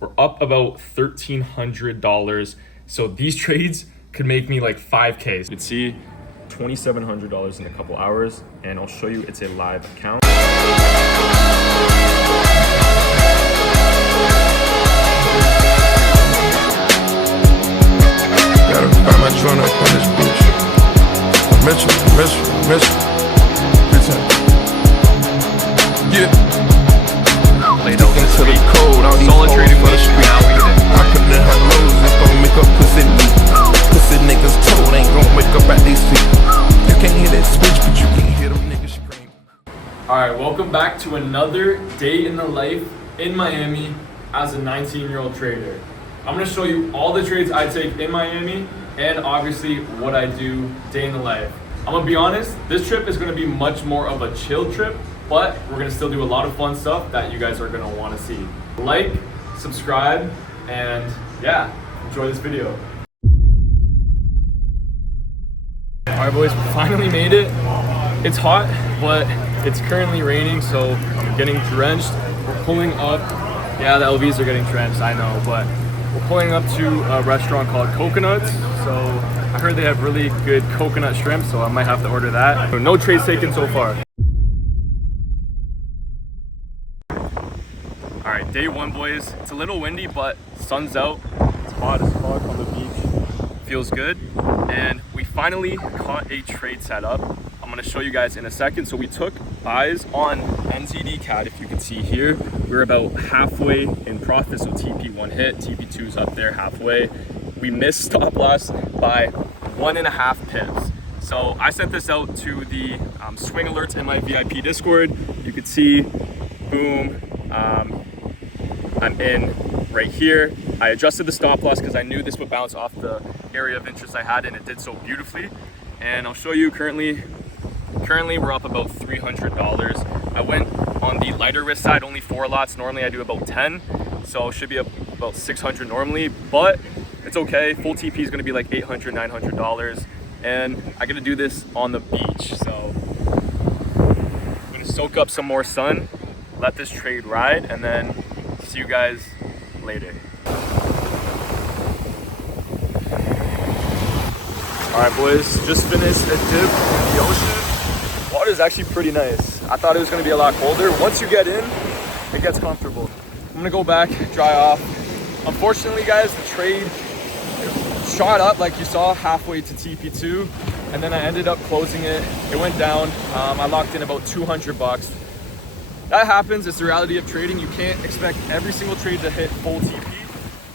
we're up about $1,300. So these trades could make me like 5K. You can see $2,700 in a couple hours, and I'll show you it's a live account. Gotta find my joint up on this bitch. Mitchell. Yeah. Played out Into the cold, all these solid trading for the week. street. Now we get it. I put in her nose, it's gon' make up pussy leak. Pussy niggas told ain't gon' wake up at these feet. You can't hear that switch, but you can hear them niggas scream. Alright, welcome back to another day in the life in Miami as a 19-year-old trader. I'm going to show you all the trades I take in Miami and obviously what I do day in the life. I'm going to be honest, this trip is going to be much more of a chill trip, but we're going to still do a lot of fun stuff that you guys are going to want to see. Like, subscribe, and yeah, enjoy this video. Alright boys, we finally made it. It's hot, but it's currently raining, so I'm getting drenched. We're pulling up. Yeah, the LVs are getting drenched, I know, but we're pulling up to a restaurant called Coconuts. So I heard they have really good coconut shrimp, so I might have to order that. No trades taken so far. All right, day one, boys. It's a little windy, but sun's out. It's hot as fuck on the beach. Feels good. And we finally caught a trade setup. I'm gonna show you guys in a second. So we took buys on NZD CAD, if you can see here. We're about halfway in profit, so TP1 hit, TP2's up there halfway. We missed stop loss by 1.5 pips. So I sent this out to the swing alerts in my VIP Discord. You could see, boom, I'm in right here. I adjusted the stop loss because I knew this would bounce off the area of interest I had, and it did so beautifully. And I'll show you currently we're up about $300. I went on the lighter risk side, only 4 lots. Normally I do about 10, so it should be up about 600 normally, but it's okay. Full TP is gonna be like $800, $900, and I gotta do this on the beach. So I'm gonna soak up some more sun, let this trade ride, and then see you guys later. All right, boys, just finished a dip in the ocean. Water is actually pretty nice. I thought it was gonna be a lot colder. Once you get in, it gets comfortable. I'm gonna go back, dry off. Unfortunately, guys, the trade shot up like you saw halfway to TP2, and then I ended up closing it. It went down. I locked in about 200 bucks. That happens. It's the reality of trading. You can't expect every single trade to hit full TP,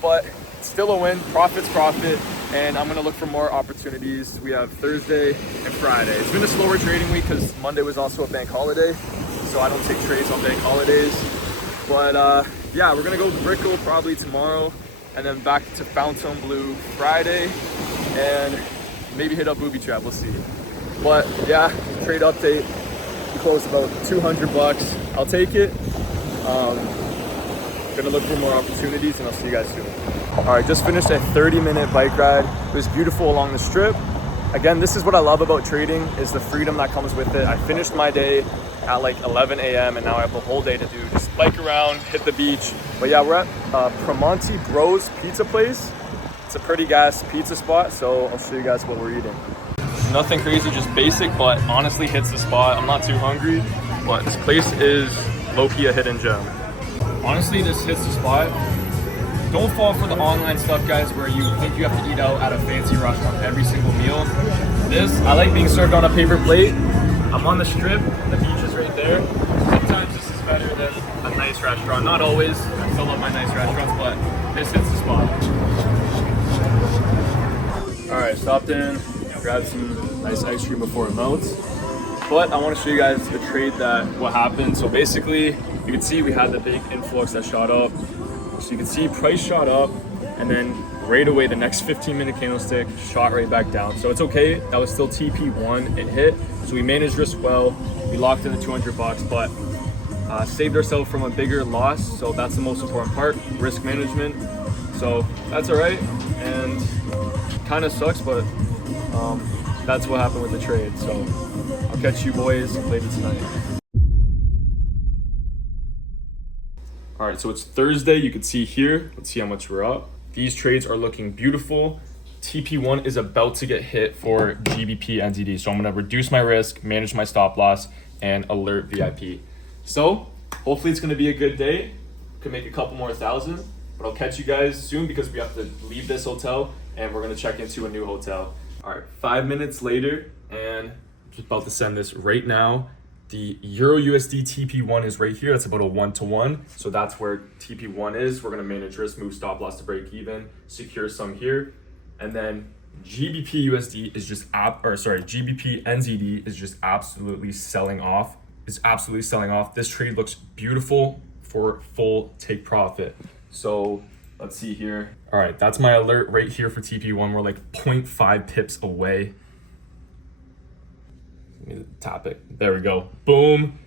but it's still a win. Profit's profit. And I'm gonna look for more opportunities. We have Thursday and Friday. It's been a slower trading week because Monday was also a bank holiday, so I don't take trades on bank holidays. But yeah, we're gonna go to Brickell probably tomorrow, and then back to Fountainbleau Friday, and maybe hit up Booby Trap, we'll see. But yeah, trade update. We closed about 200 bucks. I'll take it. Gonna look for more opportunities, and I'll see you guys soon. All right, just finished a 30-minute bike ride. It was beautiful along the strip. Again, this is what I love about trading, is the freedom that comes with it. I finished my day at like 11 a.m. and now I have the whole day to do. Just bike around, hit the beach. But yeah, we're at Primonti Bros Pizza Place. It's a pretty gas pizza spot, so I'll show you guys what we're eating. Nothing crazy, just basic, but honestly hits the spot. I'm not too hungry, but this place is low-key a hidden gem. Honestly, this hits the spot. Don't fall for the online stuff, guys, where you think you have to eat out at a fancy restaurant every single meal. I like being served on a paper plate. I'm on the strip, the beach is right there. Sometimes this is better than a nice restaurant. Not always, I still love my nice restaurants, but this hits the spot. All right, stopped in, grabbed some nice ice cream before it melts. But I want to show you guys the trade what happened. So basically, you can see we had the big influx that shot up. So you can see price shot up, and then right away the next 15-minute candlestick shot right back down. So it's okay, that was still TP1, it hit. So we managed risk well, we locked in the 200 bucks, but saved ourselves from a bigger loss. So that's the most important part, risk management. So that's all right, and kind of sucks, but that's what happened with the trade. So I'll catch you boys later tonight. All right, so it's Thursday. You can see here. Let's see how much we're up. These trades are looking beautiful. TP1 is about to get hit for GBP NZD. So I'm gonna reduce my risk, manage my stop loss, and alert VIP. So hopefully it's gonna be a good day. Could make a couple more thousand, but I'll catch you guys soon because we have to leave this hotel and we're gonna check into a new hotel. All right, 5 minutes later, and I'm just about to send this right now. The Euro USD TP1 is right here. That's about a 1-to-1. So that's where TP1 is. We're gonna manage risk, move stop loss to break even, secure some here. And then GBP USD is just GBP NZD is just absolutely selling off. It's absolutely selling off. This trade looks beautiful for full take profit. So let's see here. All right, that's my alert right here for TP1. We're like 0.5 pips away. Let me tap it. There we go. Boom.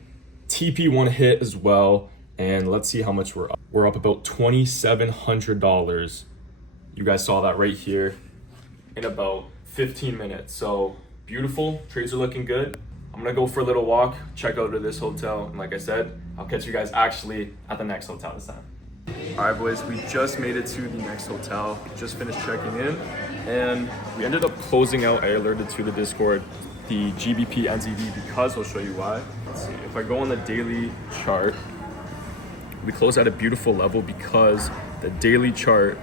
TP1 hit as well. And let's see how much we're up. We're up about $2,700. You guys saw that right here in about 15 minutes. So beautiful. Trades are looking good. I'm gonna go for a little walk, check out to this hotel. And like I said, I'll catch you guys actually at the next hotel this time. All right, boys, we just made it to the next hotel. Just finished checking in and we ended up closing out. I alerted to the Discord the GBP NZD because I'll show you why. Let's see, if I go on the daily chart, we closed at a beautiful level because the daily chart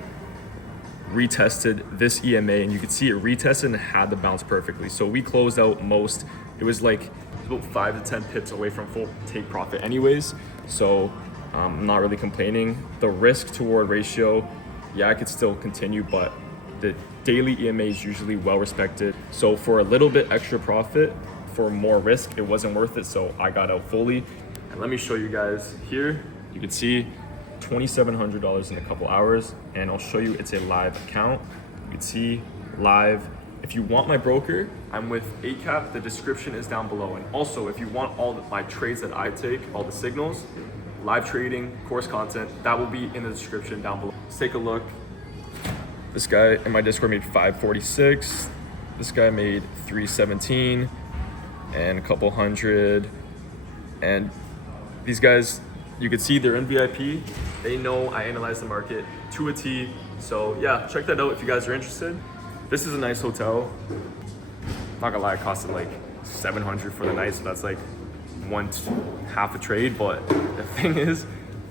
retested this EMA and you could see it retested and had the bounce perfectly. So we closed out it was like about 5 to 10 pips away from full take profit anyways. So I'm not really complaining. The risk to reward ratio, yeah, I could still continue, but the daily EMA is usually well respected. So for a little bit extra profit, for more risk, it wasn't worth it. So I got out fully. And let me show you guys here. You can see $2,700 in a couple hours. And I'll show you it's a live account. You can see live. If you want my broker, I'm with ACAP. The description is down below. And also, if you want all my trades that I take, all the signals, live trading, course content, that will be in the description down below. Let's take a look. This guy in my Discord made 546. This guy made 317 and a couple hundred. And these guys, you can see they're in VIP. They know I analyze the market to a T. So yeah, check that out if you guys are interested. This is a nice hotel. Not gonna lie, it costed like $700 for the night. So that's like half a trade. But the thing is,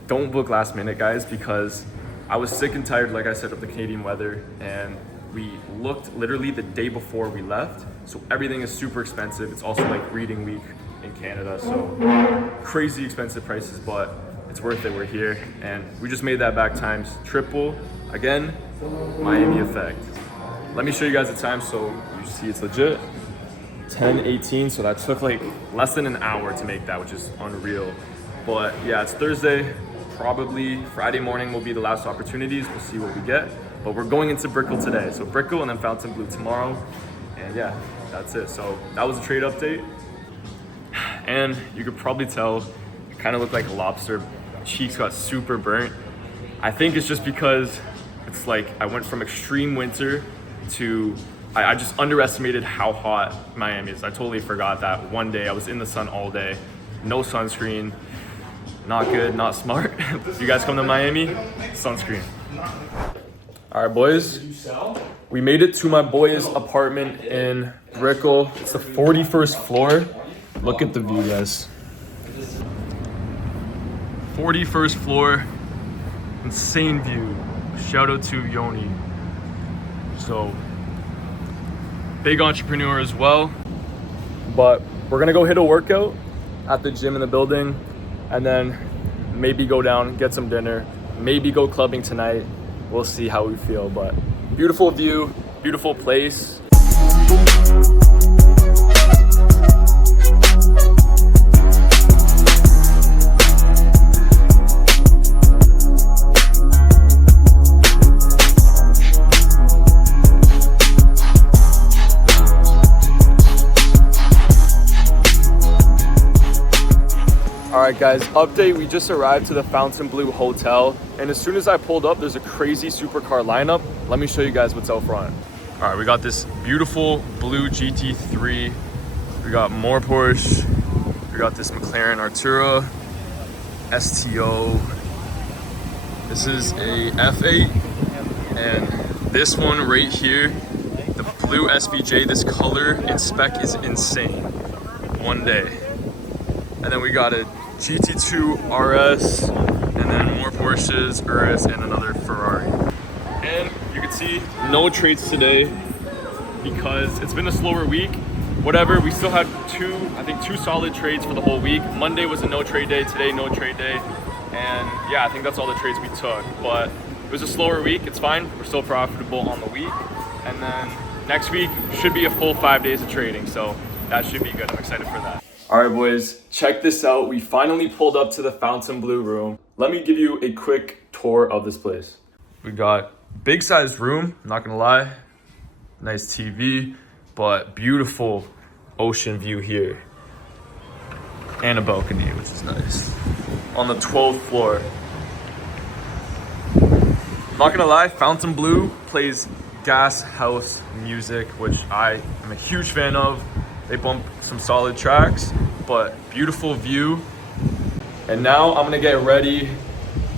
don't book last minute, guys, because I was sick and tired, like I said, of the Canadian weather, and we looked literally the day before we left. So everything is super expensive. It's also like reading week in Canada, so crazy expensive prices, but it's worth it. We're here, and we just made that back times triple. Again, Miami effect. Let me show you guys the time so you see it's legit. 10:18, so that took like less than an hour to make that, which is unreal. But yeah, it's Thursday. Probably Friday morning will be the last opportunities. We'll see what we get. But we're going into Brickell today. So Brickell and then Fountainbleau tomorrow. And yeah, that's it. So that was a trade update. And you could probably tell it kind of looked like a lobster. Cheeks got super burnt. I think it's just because it's like I went from extreme winter to I just underestimated how hot Miami is. I totally forgot that one day I was in the sun all day, no sunscreen. Not good, not smart. If you guys come to Miami, sunscreen. All right, boys. We made it to my boy's apartment in Brickell. It's the 41st floor. Look at the view, guys. 41st floor. Insane view. Shout out to Yoni. So, big entrepreneur as well. But we're gonna go hit a workout at the gym in the building. And then maybe go down, get some dinner, maybe go clubbing tonight. We'll see how we feel, but beautiful view, beautiful place. Alright guys, update, we just arrived to the Fountainbleau Hotel, and as soon as I pulled up, there's a crazy supercar lineup. Let me show you guys what's out front. Alright, we got this beautiful blue GT3, we got more Porsche, we got this McLaren Artura, STO, This is a F8, and this one right here, the blue SVJ, this color and spec is insane. One day. And then we got a GT2 RS, and then more Porsches, Urus, and another Ferrari. And you can see no trades today because it's been a slower week. Whatever, we still had two solid trades for the whole week. Monday was a no trade day, today no trade day. And yeah, I think that's all the trades we took. But it was a slower week, it's fine. We're still profitable on the week. And then next week should be a full 5 days of trading. So that should be good, I'm excited for that. All right, boys, check this out. We finally pulled up to the Fountainbleau room. Let me give you a quick tour of this place. We got big sized room, not gonna lie. Nice TV, but beautiful ocean view here. And a balcony, which is nice. On the 12th floor. Not gonna lie, Fountainbleau plays gas house music, which I am a huge fan of. They bump some solid tracks, but beautiful view. And now I'm gonna get ready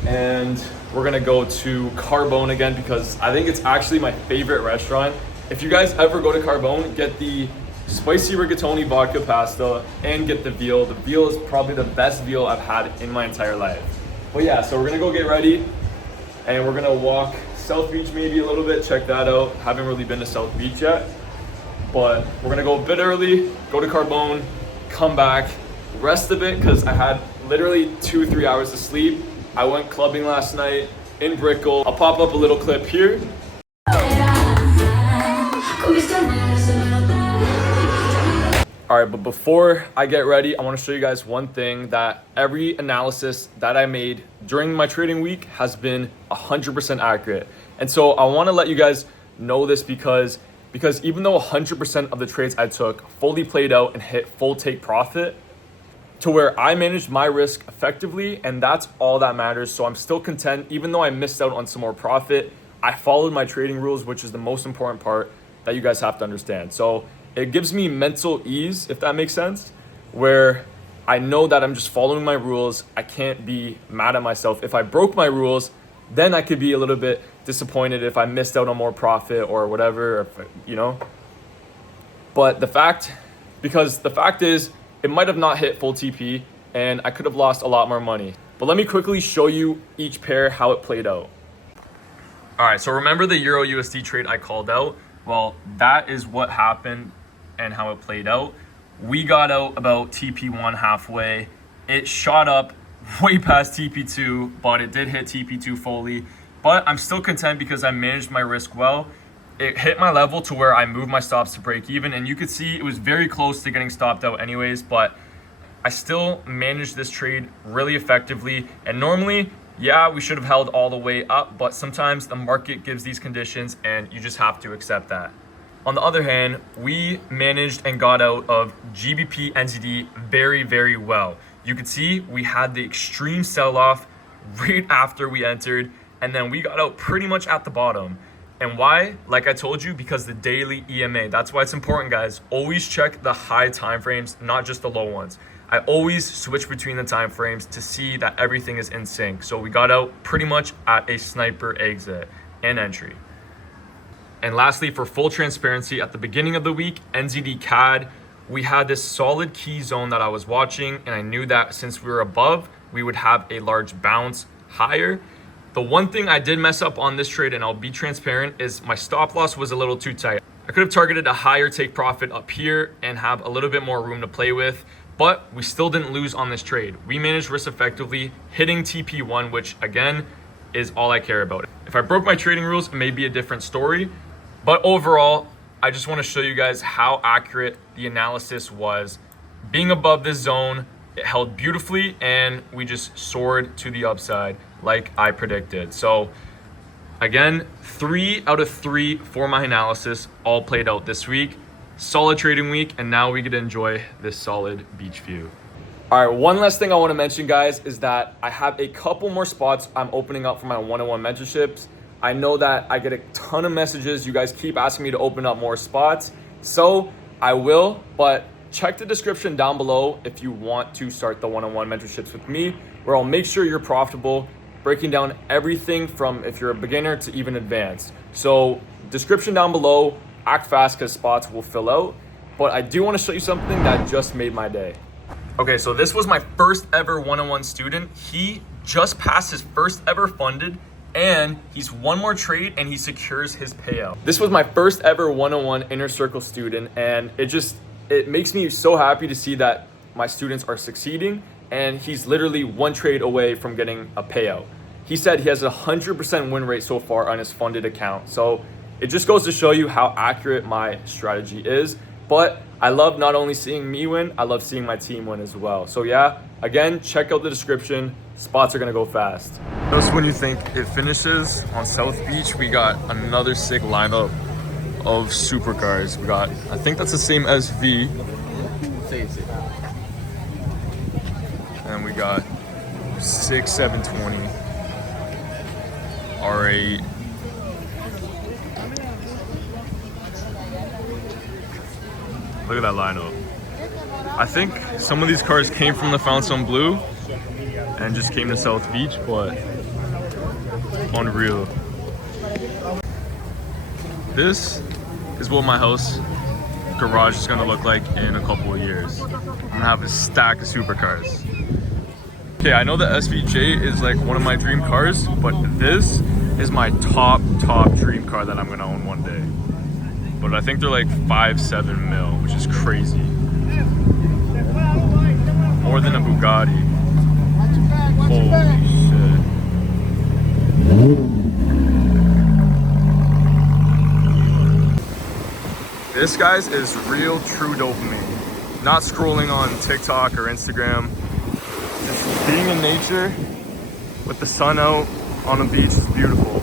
and we're gonna go to Carbone again because I think it's actually my favorite restaurant. If you guys ever go to Carbone, get the spicy rigatoni vodka pasta and get the veal. The veal is probably the best veal I've had in my entire life. But yeah, so we're gonna go get ready and we're gonna walk South Beach maybe a little bit, check that out. Haven't really been to South Beach yet, but we're gonna go a bit early, go to Carbone, come back, rest a bit because I had literally 2-3 hours of sleep. I went clubbing last night in Brickell. I'll pop up a little clip here. All right, but before I get ready, I want to show you guys one thing, that every analysis that I made during my trading week has been 100% accurate. And so I want to let you guys know this because even though 100% of the trades I took fully played out and hit full take profit, to where I managed my risk effectively, and that's all that matters. So I'm still content, even though I missed out on some more profit. I followed my trading rules, which is the most important part that you guys have to understand. So it gives me mental ease, if that makes sense, where I know that I'm just following my rules. I can't be mad at myself. If I broke my rules, then I could be a little bit disappointed if I missed out on more profit or whatever, if, But the fact is, it might have not hit full TP and I could have lost a lot more money. But let me quickly show you each pair, how it played out. All right, so remember the Euro USD trade I called out? Well, that is what happened and how it played out. We got out about TP1 halfway. It shot up way past TP2, but it did hit TP2 fully. But I'm still content because I managed my risk well. It hit my level to where I moved my stops to break even, and you could see it was very close to getting stopped out anyways, but I still managed this trade really effectively. And normally, yeah, we should have held all the way up, but sometimes the market gives these conditions and you just have to accept that. On the other hand, we managed and got out of GBP NZD very, very well. You could see we had the extreme sell-off right after we entered, and then we got out pretty much at the bottom. And why? Like I told you, because the daily EMA. That's why it's important, guys. Always check the high time frames, not just the low ones. I always switch between the time frames to see that everything is in sync. So we got out pretty much at a sniper exit and entry. And lastly, for full transparency, at the beginning of the week, NZD CAD, we had this solid key zone that I was watching, and I knew that since we were above, we would have a large bounce higher. The one thing I did mess up on this trade, and I'll be transparent, is my stop loss was a little too tight. I could have targeted a higher take profit up here and have a little bit more room to play with, but we still didn't lose on this trade. We managed risk effectively, hitting TP1, which again, is all I care about. If I broke my trading rules, it may be a different story, but overall, I just want to show you guys how accurate the analysis was. Being above this zone, it held beautifully, and we just soared to the upside like I predicted. So again, 3 out of 3 for my analysis all played out this week. Solid trading week, and now we get to enjoy this solid beach view. All right, one last thing I want to mention, guys, is that I have a couple more spots I'm opening up for my one-on-one mentorships. I know that I get a ton of messages. You guys keep asking me to open up more spots. So I will, but check the description down below if you want to start the one-on-one mentorships with me, where I'll make sure you're profitable breaking down everything from if you're a beginner to even advanced. So description down below, act fast because spots will fill out. But I do want to show you something that just made my day. Okay, so this was my first ever one-on-one student. He just passed his first ever funded, and he's one more trade and he secures his payout. This was my first ever one-on-one inner circle student, and it makes me so happy to see that my students are succeeding, and he's literally one trade away from getting a payout. He said he has a 100% win rate so far on his funded account. So it just goes to show you how accurate my strategy is. But I love not only seeing me win, I love seeing my team win as well. So yeah, again, check out the description. Spots are gonna go fast. Just when you think it finishes on South Beach, we got another sick lineup of supercars. We got, I think that's the same SV. And we got 6720, R8. Look at that lineup. I think some of these cars came from the Fountainbleau and just came to South Beach, but unreal. This is what my house garage is gonna look like in a couple of years. I'm gonna have a stack of supercars. Okay, I know the SVJ is like one of my dream cars, but this is my top dream car that I'm gonna own one day. But I think they're like 5-7 mil, which is crazy. More than a Bugatti. Holy shit. This, guys, is real true dopamine. Not scrolling on TikTok or Instagram. Just being in nature with the sun out on a beach is beautiful.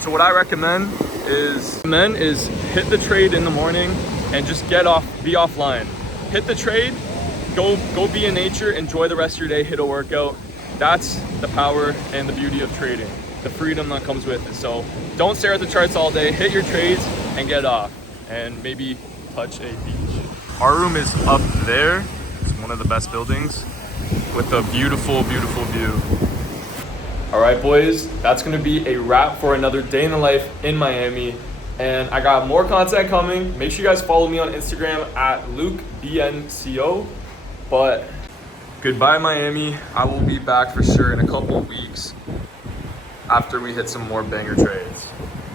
So what I recommend is hit the trade in the morning and just be offline. Hit the trade, go be in nature, enjoy the rest of your day, hit a workout. That's the power and the beauty of trading, the freedom that comes with it. So don't stare at the charts all day, hit your trades and get off and maybe touch a beach. Our room is up there. It's one of the best buildings with a beautiful view. All right, boys, that's gonna be a wrap for another day in the life in Miami. And I got more content coming. Make sure you guys follow me on Instagram at LukeBNCO. But goodbye, Miami. I will be back for sure in a couple of weeks after we hit some more banger trades.